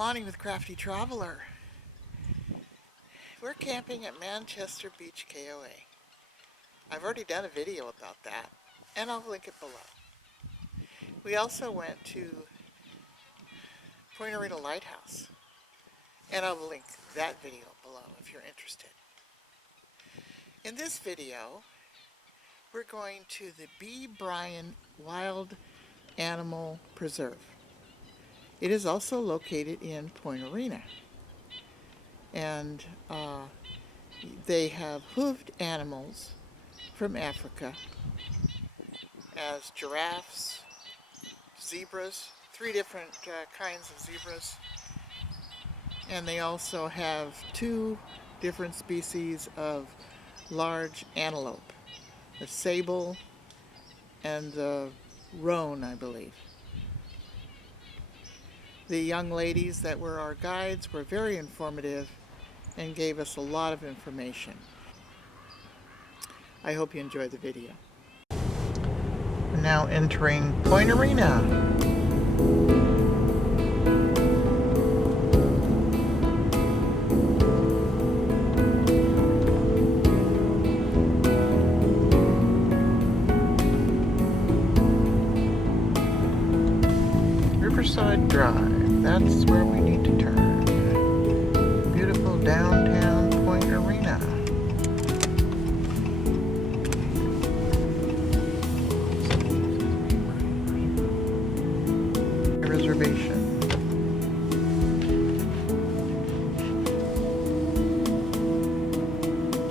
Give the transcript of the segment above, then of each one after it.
Lonnie with Crafty Traveler. We're camping at Manchester Beach, KOA. I've already done a video about that, and I'll link it below. We also went to Point Arena Lighthouse, and I'll link that video below if you're interested. In this video, we're going to the Bryan Wild Animal Preserve. It is also located in Point Arena, and they have hooved animals from Africa as giraffes, zebras, 3 different kinds of zebras, and they also have 2 different species of large antelope, the sable and the roan, I believe. The young ladies that were our guides were very informative and gave us a lot of information. I hope you enjoyed the video. We're now entering Point Arena. Riverside Drive, that's where we need to turn. Beautiful downtown Point Arena. Reservation.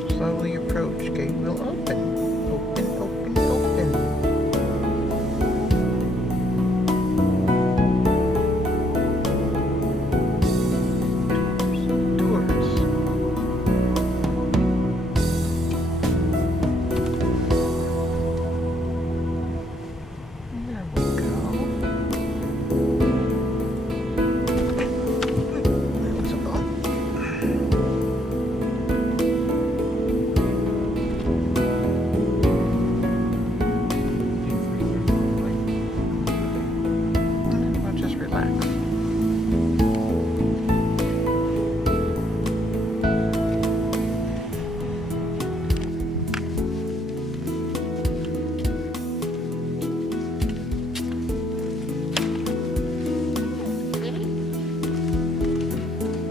Slowly approach, gate will open. Open, open, open.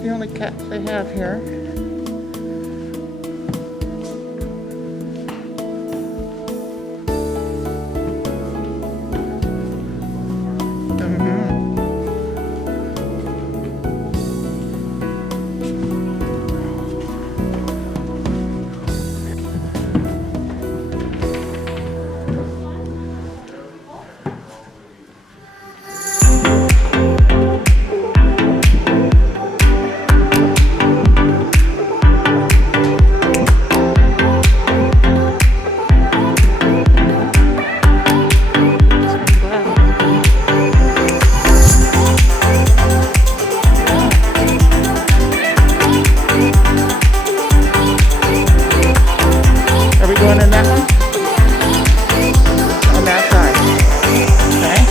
The only cats they have here. Going in that one? On that side. Okay.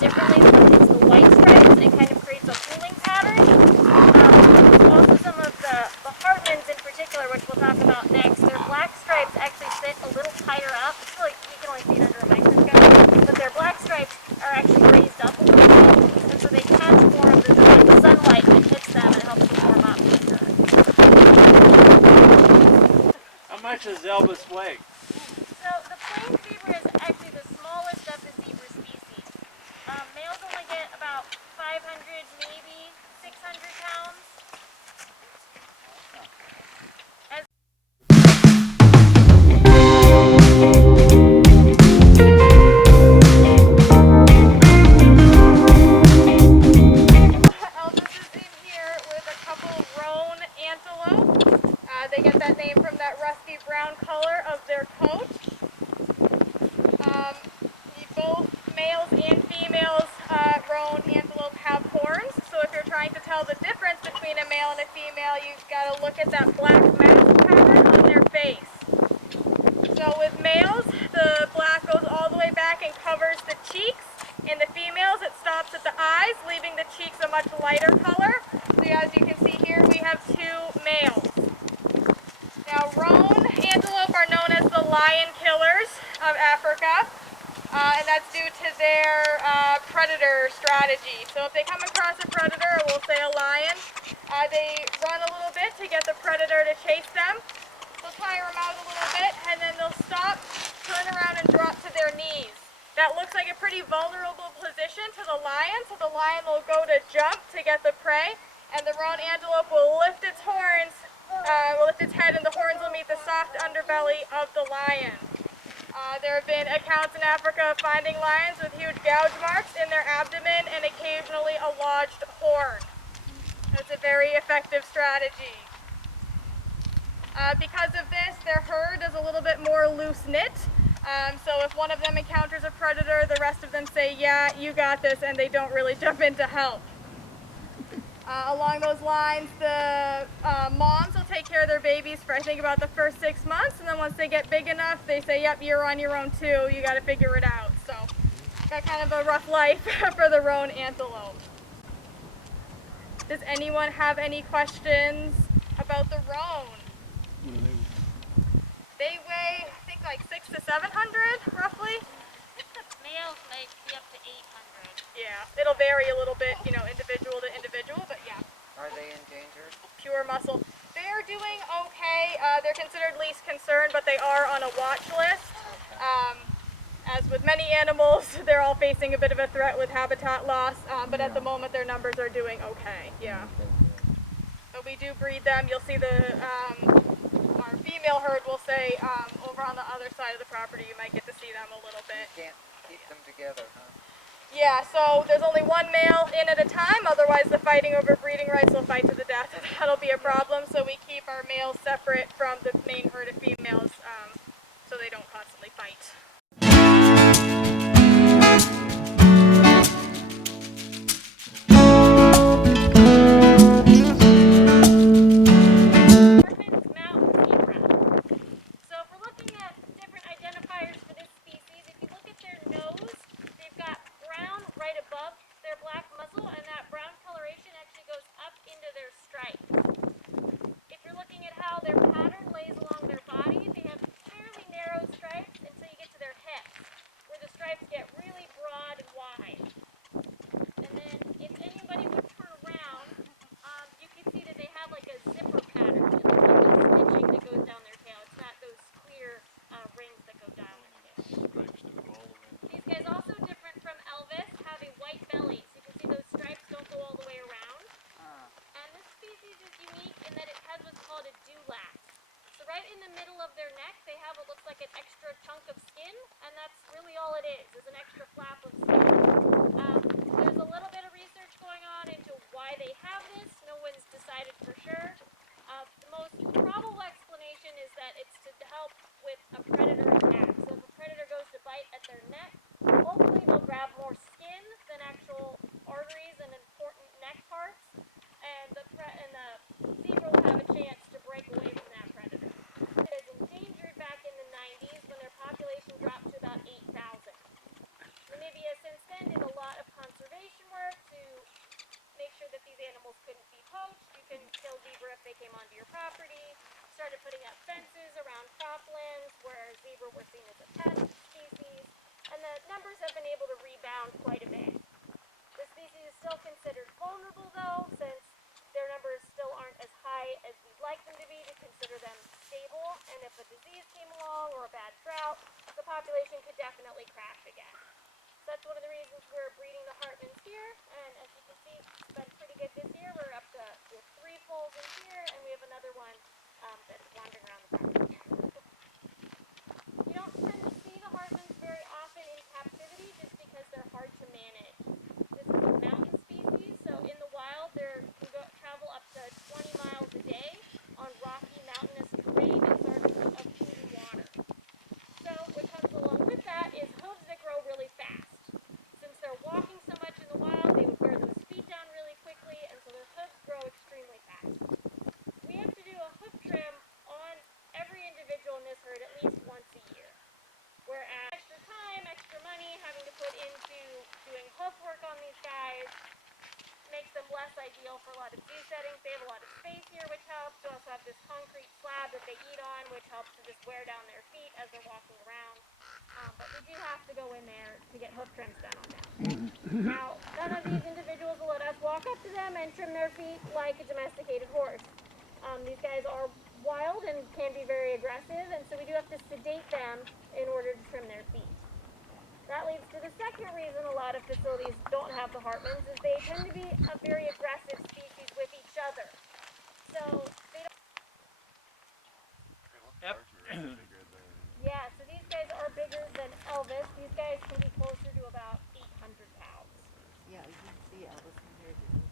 differently when it hits the white stripes and kind of creates a pooling pattern. Also some of the Hartmans in particular, which we'll talk about next, their black stripes actually sit a little higher up. I feel like you can only see it under a microscope, but their black stripes are actually raised up a little bit, and so they catch more of the direct sunlight that hits them and helps them warm up quicker. How much does Elvis weigh? So the plain zebra is actually the smallest of the zebra species. Males only get about 500, maybe 600 pounds. Elvis is in here with a couple roan antelope. They get that name from that rusty brown color of their coat. Both males and females roan antelope have horns, so if you're trying to tell the difference between a male and a female, you've got to look at that black mask pattern on their face. So with males, the black goes all the way back and covers the cheeks. In the females, it stops at the eyes, leaving the cheeks a much lighter color. So as you can see here, we have two males. Now, roan antelope are known as the lion killers of Africa. And that's due to their predator strategy. So if they come across a predator, we'll say a lion, they run a little bit to get the predator to chase them. They'll tire them out a little bit, and then they'll stop, turn around, and drop to their knees. That looks like a pretty vulnerable position to the lion, so the lion will go to jump to get the prey, and the roan antelope will lift its horns, will lift its head, and the horns will meet the soft underbelly of the lion. There have been accounts in Africa of finding lions with huge gouge marks in their abdomen and occasionally a lodged horn. That's a very effective strategy. Because of this, their herd is a little bit more loose-knit. So if one of them encounters a predator, the rest of them say, yeah, you got this, and they don't really jump in to help. Along those lines, the moms will take care of their babies for I think about the first 6 months, and then once they get big enough, they say, yep, you're on your own too, you got to figure it out. So, got kind of a rough life for the roan antelope. Does anyone have any questions about the roan? They weigh, I think, like 600 to 700, roughly. Males may be up to 800. Yeah, it'll vary a little bit, you know, individual to individual, but yeah. Are they endangered? Pure muscle. They're doing okay. They're considered least concern, but they are on a watch list. As with many animals, they're all facing a bit of a threat with habitat loss, but at the moment their numbers are doing okay, yeah. But we do breed them. You'll see our female herd will say over on the other side of the property, you might get to see them a little bit. You can't keep them together, huh? Yeah, so there's only one male in at a time, otherwise the fighting over breeding rights will fight to the death. That'll be a problem, so we keep our males separate from the main herd of females so they don't constantly fight. Get really broad. came onto your property, started putting up fences around croplands where zebra were seen as a pest species, and the numbers have been able to rebound quite a bit. The species is still considered vulnerable though, since their numbers still aren't as high as we'd like them to be to consider them stable, and if a disease came along or a bad drought, the population could definitely crash again. So that's one of the reasons we're breeding the Hartmans here, and as you can see, it's been pretty good this year. We're up to we have 3 foals in here, and we have another one that's wandering around the property. You don't tend to see the Hartmans very often in captivity just because they're hard to manage. This is a mountain species, so in the wild they can travel up to 20 miles a day on rocky mountainous terrain in search of food and water. So what comes along with that is hooves that grow really fast. Since they're walking so much in the wild, they would wear those feet down really quickly, and so their hooves grow extremely fast. We have to do a hoof trim on every individual in this herd at least once a year. Whereas extra time, extra money, having to put into doing hoof work on these guys makes them less ideal for a lot of zoo settings. They have a lot of space here, which helps. We also have this concrete slab that they eat on, which helps to just wear down their feet as they're walking around. But we do have to go in there to get hoof trims done on them. Now, none of these individuals will let us walk up to them and trim their feet like a domesticated horse. These guys are wild and can be very aggressive, and so we do have to sedate them in order to trim their feet. That leads to the second reason a lot of facilities don't have the Hartmans, is they tend to be a very aggressive species with each other. So they don't. Yep. Yeah, so these guys are bigger than Elvis. These guys can be closer to about 800 pounds. Yeah, you can see Elvis compared to those.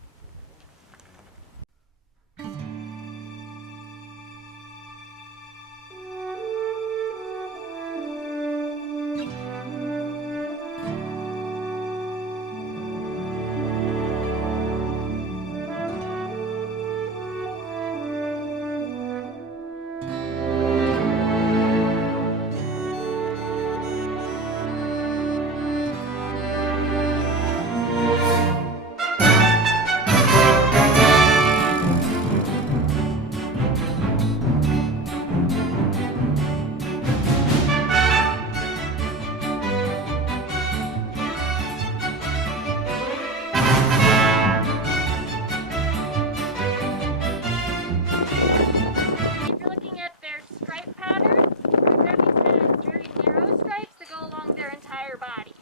If you're looking at their stripe pattern, the Remington has very narrow stripes that go along their entire bodies.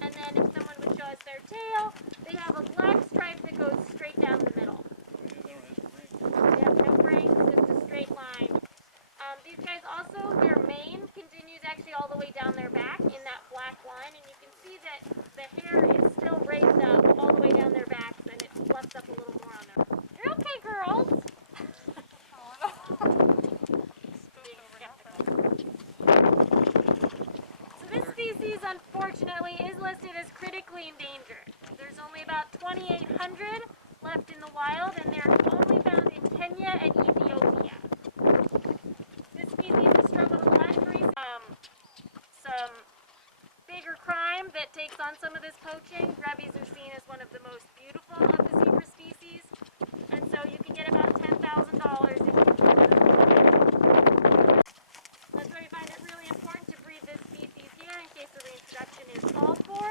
And then if someone would show us their tail, they have a black stripe that goes straight down the middle. They have no rings, just a straight line. These guys also, their mane continues actually all the way down their back in that black line, and you can see that the hair is still raised up all the way down their backs, and it fluffs up a little more on them. You're okay, girls! So this species, unfortunately, is listed as critically endangered. There's only about 2,800 left in the wild, and they're only found in Kenya and Ethiopia. This species has struggled a lot in recent some bigger crime that takes on some of this poaching. Grubbies are seen as one of the most beautiful of the zebra species, and so you can get about $10,000 if you kill them. That's why we find it really important to breed this species here in case the reintroduction is called for.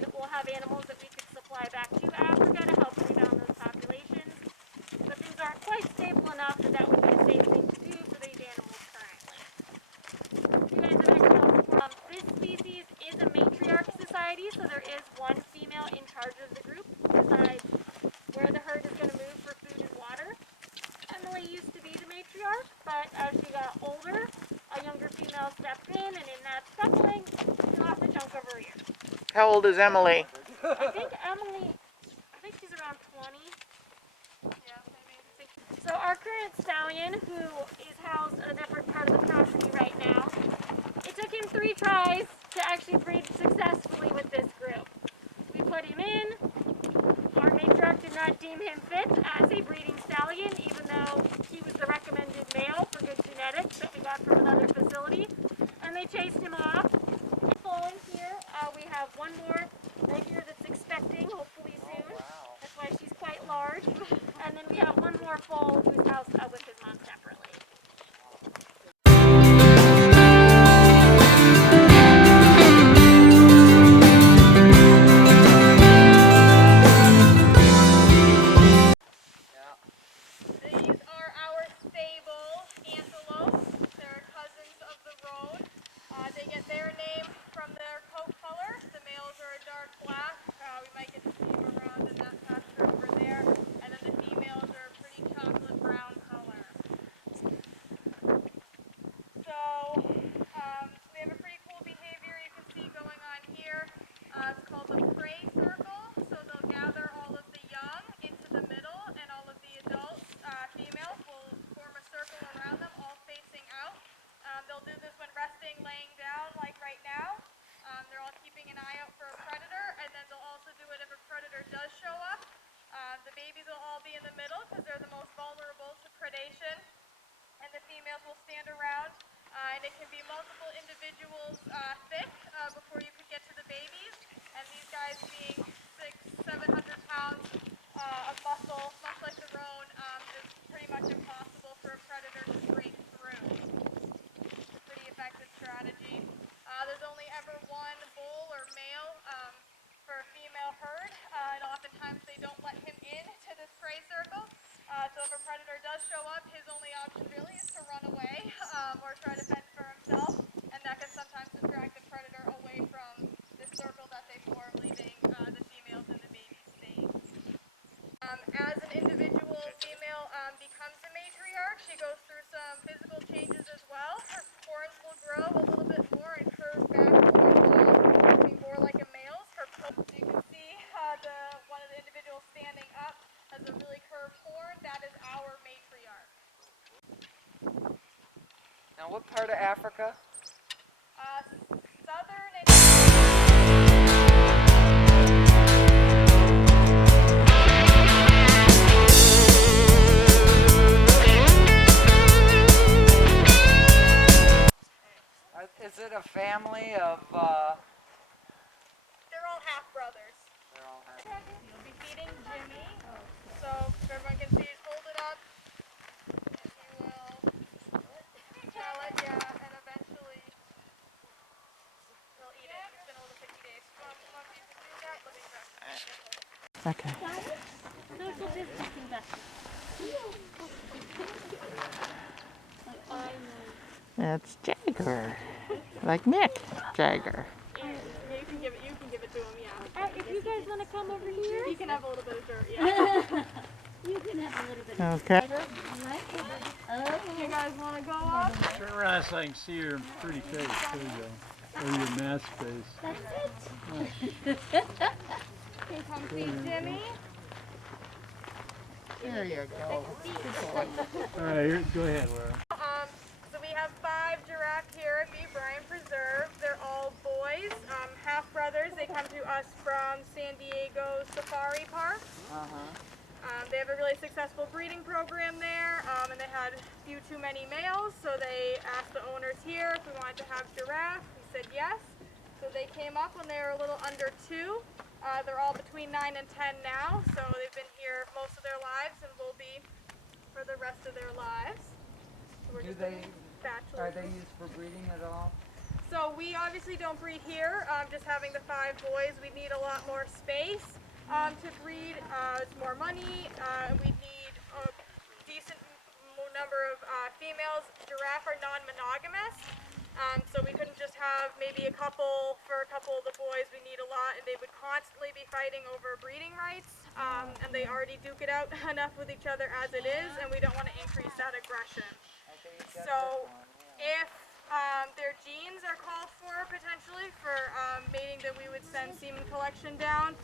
That we'll have animals that we could supply back to Africa to help rebound those populations. But things aren't quite stable enough that that would be a safe thing to do for these animals currently. You guys have actually also this species is a matriarch society, so there is one female in charge of the group, decides where the herd is going to move for food and water. Emily used to be the matriarch, but as she got older, a younger female stepped in, and in that scuffling, she lost a chunk of her ear. How old is Emily? I think she's around 20. Yeah, maybe. So our current stallion, who is housed in a different part of the property right now, it took him 3 tries to actually breed successfully with this group. We put him in. Our matriarch did not deem him fit as a breeding stallion, even though he was the recommended male for good genetics that we got from another facility, and they chased him off. In here, we have one more right here that's expecting, hopefully soon. That's why she's quite quite large. And then we have one more foal who's housed with his mom separately. These are our stable antelopes. They're cousins of the roan. They get their name from their coat color. The males are a dark black. We might get to see them around in that pasture over there. And then the females are a pretty chocolate brown color. So we have a pretty cool behavior you can see going on here. It's called the prey circle. So they'll gather all of the young into the middle, and all of the adult females will form a circle around them, all facing out. They'll do this when resting, laying down, like right now. They're all keeping an eye out for a predator, and then they'll also do it if a predator does show up. The babies will all be in the middle because they're the most vulnerable to predation, and the females will stand around. And it can be multiple individuals thick before you could get to the babies. And these guys being 600-700 pounds of muscle, much like the roan, is pretty much impossible for a predator to break through. It's a pretty effective strategy. There's only ever one bull or male for a female herd, and oftentimes they don't let him in to this prey circle. So if a predator does show up, his only option really is to run away or try to fend for himself, and that can sometimes distract the predator away from this circle that they form, leaving the females and the babies safe. As an individual female becomes a matriarch, she goes through some physical changes as well. Her horns will grow a little bit more and curve back looking more like a male's. Her so you can see one of the individuals standing up has a really curved horn. That is our matriarch. Now, what part of Africa? Southern and Is it a family of, they're all half brothers. they're all half. You'll be feeding Jimmy. So if everyone can see, just hold it up. And he will smell it, yeah, and eventually he'll eat it. It's been a little 50 days. Come on, you can do that. Let me grab it. Okay. Social distancing best. That's Jagger. Like Nick Jagger. Yeah, you can give it to him, yeah. If you guys want to come over here, He can have a little bit of dirt, yeah. you can have a little bit Okay. You guys want to go up? Turn around so I can see your pretty face. There you go. Or your mask face. Can you come see Jimmy? There you go. All right, go ahead, Laura. So we have 5 giraffe here at Bryan Preserve. They're all boys, half brothers. They come to us from San Diego Safari Park. They have a really successful breeding program there, and they had a few too many males, so they asked the owners here if we wanted to have giraffe. We said yes. So they came up when they were a little under 2. They're all between 9 and 10 now, so they've been here most of their lives and will be for the rest of their lives. So we're Do just they, bachelor. are they used for breeding at all? So we obviously don't breed here. Just having the 5 boys, we need a lot more space to breed. It's more money. We need a decent number of females. Giraffe are non-monogamous. So we couldn't just have maybe a couple for a couple of the boys. We need a lot, and they would constantly be fighting over breeding rights. And they already duke it out enough with each other as it is, and we don't want to increase that aggression. Okay, you got So this one, yeah. if their genes are called for potentially for mating, then we would send semen collection down.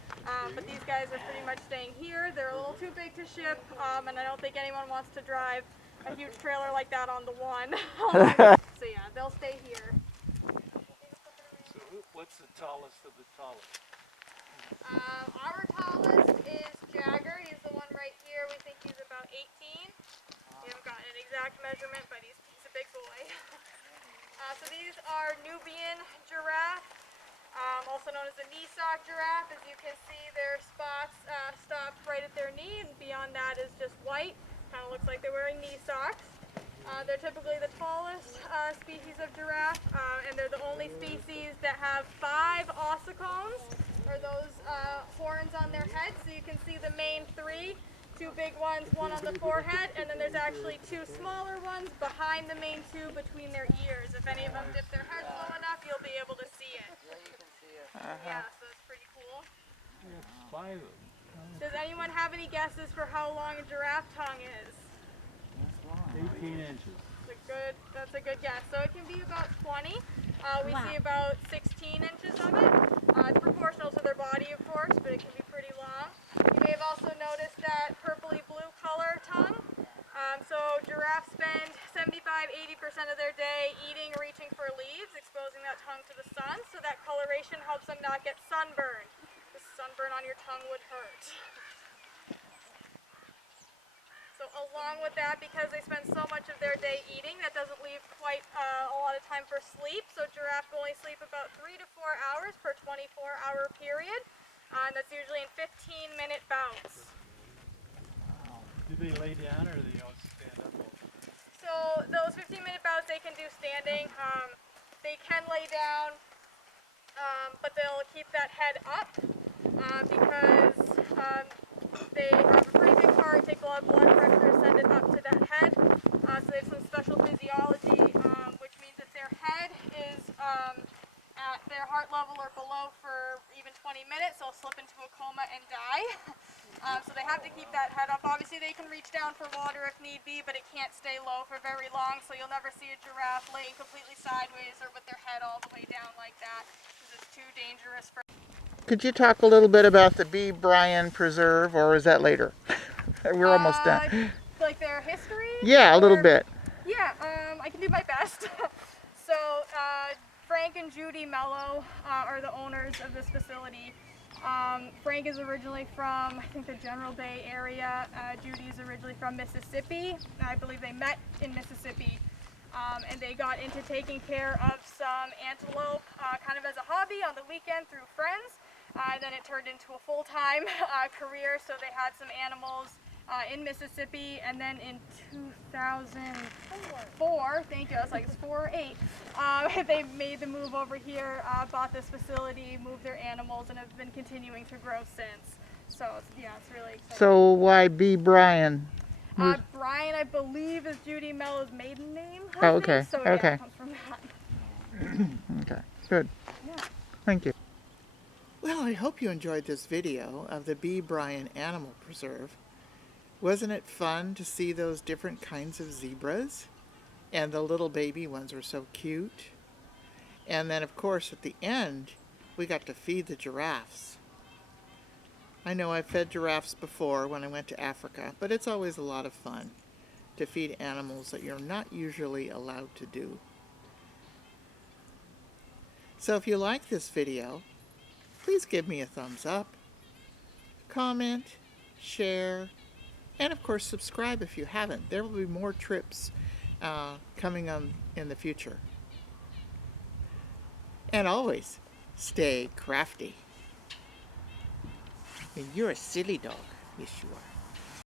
But these guys are pretty much staying here. They're a little too big to ship, and I don't think anyone wants to drive a huge trailer like that on the one. So yeah, they'll stay here. So what's the tallest of the tallest? Our tallest is Jagger. He's the one right here. We think he's about 18. We haven't gotten an exact measurement, but he's a big boy. So these are Nubian giraffe. Also known as the knee sock giraffe. As you can see, their spots stop right at their knee, and beyond that is just white. Kind of looks like they're wearing knee socks. They're typically the tallest species of giraffe, and they're the only species that have 5 ossicones, or those horns on their head. So you can see the main 3, 2 big ones, one on the forehead, and then there's actually 2 smaller ones behind the main 2 between their ears. If any of them dip their heads low enough, you'll be able to see it. Yeah, you can see it. Yeah, so it's pretty cool. Yeah, 5 of them. Does anyone have any guesses for how long a giraffe tongue is? That's long. 18 inches. That's a good guess. So it can be about 20. We see about 16 inches of it. It's proportional to their body, of course, but it can be pretty long. You may have also noticed that purpley blue color tongue. So giraffes spend 75–80% of their day eating or reaching for leaves, exposing that tongue to the sun. So that coloration helps them not get sunburned. The sunburn on your tongue would hurt. So along with that, because they spend so much of their day eating, that doesn't leave quite a lot of time for sleep. So giraffes only sleep about 3 to 4 hours per 24-hour period. And that's usually in 15-minute bouts. Do they lay down or do they all stand up? So those 15-minute bouts they can do standing. They can lay down, but they'll keep that head up because they have a pretty big heart, takes a lot of blood pressure to send it up to that head. So they have some special physiology, which means that their head is at their heart level or below for even 20 minutes. They'll slip into a coma and die. So they have to keep that head up. Obviously they can reach down for water if need be, but it can't stay low for very long. So you'll never see a giraffe laying completely sideways or with their head all the way down like that, because it's too dangerous for. Could you talk a little bit about the B. Bryan Preserve, or is that later? We're almost done. Like their history? Yeah, a little bit. Yeah, I can do my best. So Frank and Judy Mello are the owners of this facility. Frank is originally from, I think, the General Bay area. Judy is originally from Mississippi. I believe they met in Mississippi. And they got into taking care of some antelope kind of as a hobby on the weekend through friends. Then it turned into a full-time career, so they had some animals in Mississippi, and then in 2004, thank you, I was like, it's 4 or 8, they made the move over here, bought this facility, moved their animals, and have been continuing to grow since. So yeah, it's really exciting. So why B. Bryan? Bryan, I believe, is Judy Mello's maiden name. Oh, okay, So yeah, okay. it comes from that. Okay, good. Yeah. Thank you. Well, I hope you enjoyed this video of the B. Bryan Animal Preserve. Wasn't it fun to see those different kinds of zebras? And the little baby ones were so cute. And then, of course, at the end, we got to feed the giraffes. I know I've fed giraffes before when I went to Africa, but it's always a lot of fun to feed animals that you're not usually allowed to do. So if you like this video, please give me a thumbs up, comment, share, and of course subscribe if you haven't. There will be more trips coming on in the future. And always stay crafty. And you're a silly dog. Yes, you are.